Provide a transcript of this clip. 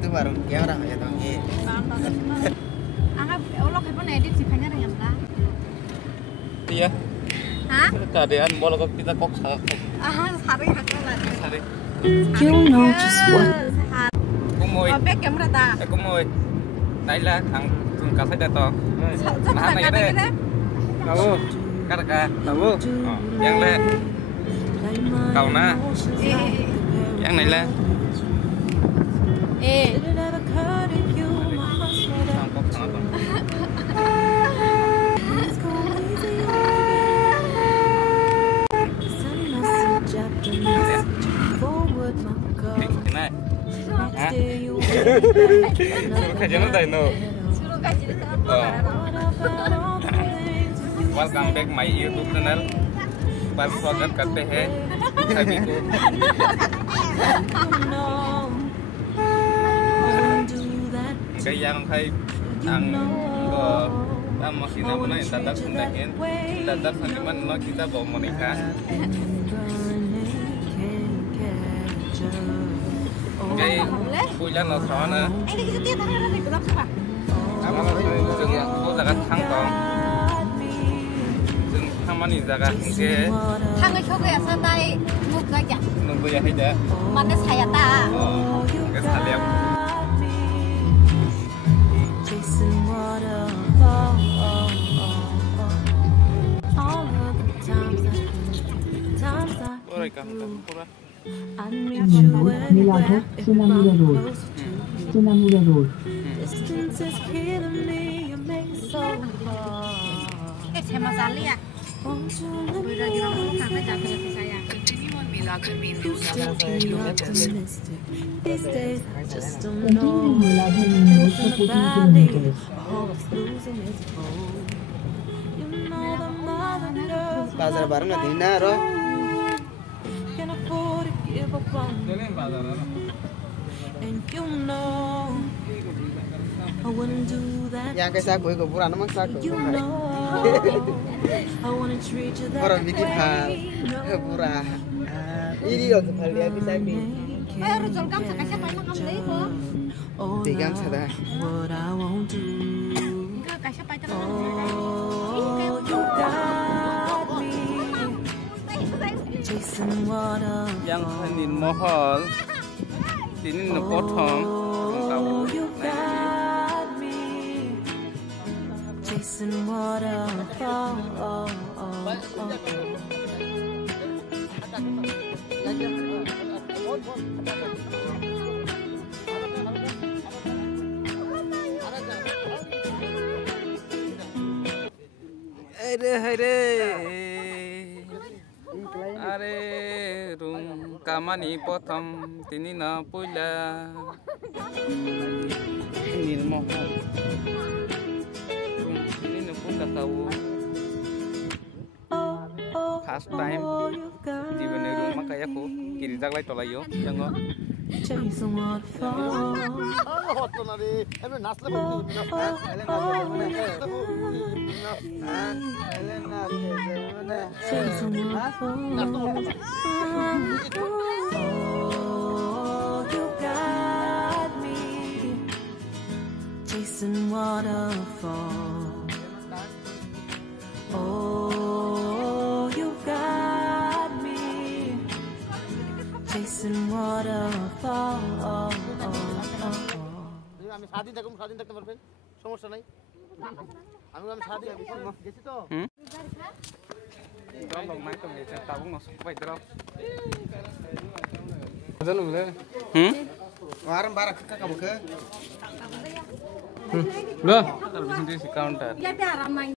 itu baru kamera ya dong. Angkat ulok ibu edit sih kayaknya yang lah. Iya. Hah? Keadaan bola kok kita kok salah. Sari haknya lah. Sari. You know just what. Kumoy. Bebek kamera ta. Kumoy. Đây là thằng thường cà phê đại to. Mà hai này đây. Tahu. Karaka. Tahu. Yang le. Kau na. Yang này là. Này. Hả? Suruh kerja nanti no. Suruh kasih Welcome back my YouTube channel. Baru स्वागत करते हैं सभी को. Cái yang hay ang masih namanya dadak sundahin, dadak seniman no kita bawa menikah. Cái bulan nó xóa nữa. Ini kita tiap hari ada berapa sih, Pak? Dừng cô ra thang tòng. Dừng thang mani ra cái Thang cái chỗ cái sân đây ngục ra chả. nunggu ya hida. Mana saya ta? Cái xà lem. Ôi cảm ơn cô. Milagro, Sunamura Road. Sunamura Road. Saya masali ya. Udah di rumah sampai capek saya. Continue Milagro Road for 14 kilometers. Bazar bareng na dinaro. Jalan bazar. Yang kayak sagu itu pura nama sagu. Orang bikin hal pura. Ini loh hal dia bisa bikin. Ayo rujul kamu sekasih apa yang kamu lihat kok? Tiga sada. Enggak kasih apa yang kamu lihat. Yang hanin mohol. Ini nepotong. Chasing waterfall. Are rung kamani pothom tini na pula. Ini mohol. Ini na pula kau. First time di bener rumah kayak aku kiri tak lagi tolayo, jangan. Chasing waterfall. Chasing waterfall. Oh, you got me chasing waterfall. Oh, you got me chasing waterfall. আমি সারাদিন থাকতে পারবেন সমস্যা নাই আমি সারাদিন গেছি তো Tolong mai tong dia tahu masuk baik terus. Warung barak ke kamu ke Loh, kalau di sini si counter. Ya, ramai.